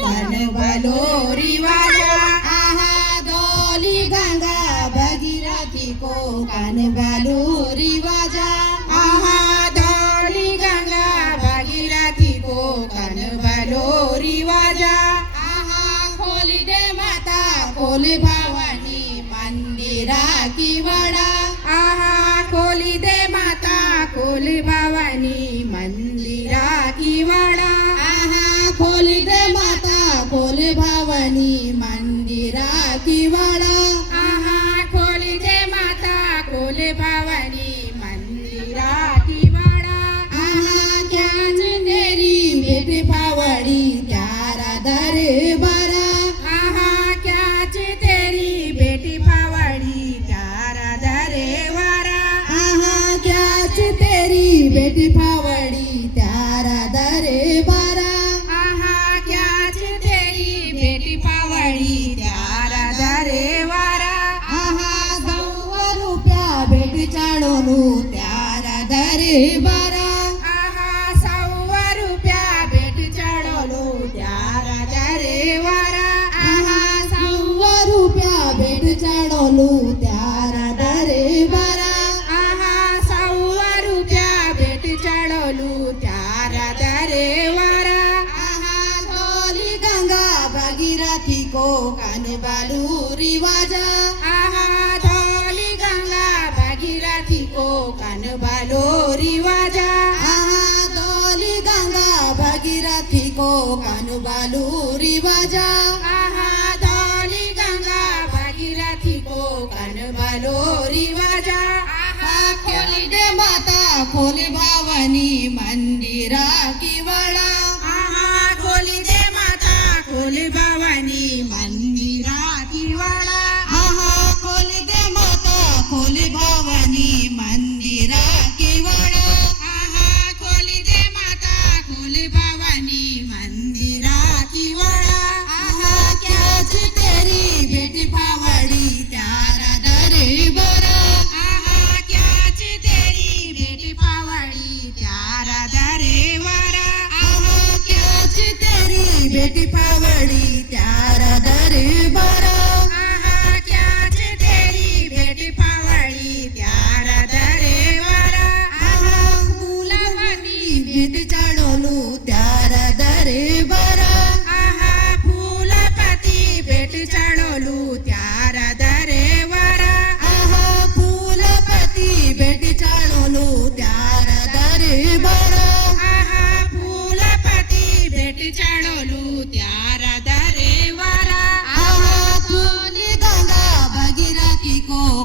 कन बालो रिवाजा आहा धौली गंगा भगीरथी को कन बालो रिवाजा आहा धौली गंगा भगीरथी को कन बालो रिवाजा आहा खोली दे माता खोली भवानी मंदिरा की वडा आहा खोली दे माता खोली भवानी मंदिरा की वडा आहा खोली दे माता खोली भवानी मंदिरा की वडा आहा खोली दे माता खोली भवानी मंदिरा की वडा आहा क्याच तेरी बेटी पावडी त्यारा दरबारा आहा क्याच तेरी बेटी पावडी त्यारा दरबारा आहा क्याच तेरी बेटी पावडी त्यारा दरबारा आहा क्याच तेरी बेटी पावडी त्यारा दरबारा आहा 100 रुपया बेटी चढवलो त्यारा दरबारा आहा 100 रुपया बेटी चढवलो त्यारा दरबारा आहा 100 रुपया बेटी चढवलो त्यारा दरबारा आहा 100 रुपया बेटी चढवलो त्यारा दरबारा आहा धौली गंगा भगीरथी को कन बालो रिवाजा आहा धौली गंगा भगीरथी को कन बालो रिवाजा आहा धौली गंगा भगीरथी को कन बालो रिवाजा आहा धौली गंगा भगीरथी को कन बालो रिवाजा आहा खोली दे माता खोली भवानी मंदिरा की वडा आहा खोली दे माता खोली भवानी मंदिरा की वडा आहा खोली दे माता खोली भवानी मंदिरा की वडा आहा खोली दे माता खोली भवानी मंदिरा की वडा आहा क्याच तेरी बेटी पावडी त्यारा दरबारा आहा क्याच तेरी बेटी पावडी त्यारा दरबारा आहा क्याच तेरी बेटी पावडी त्यारा दरबारा आहा क्याच तेरी बेटी पावडी त्यारा दरबारा आहा फुलावानी बेटी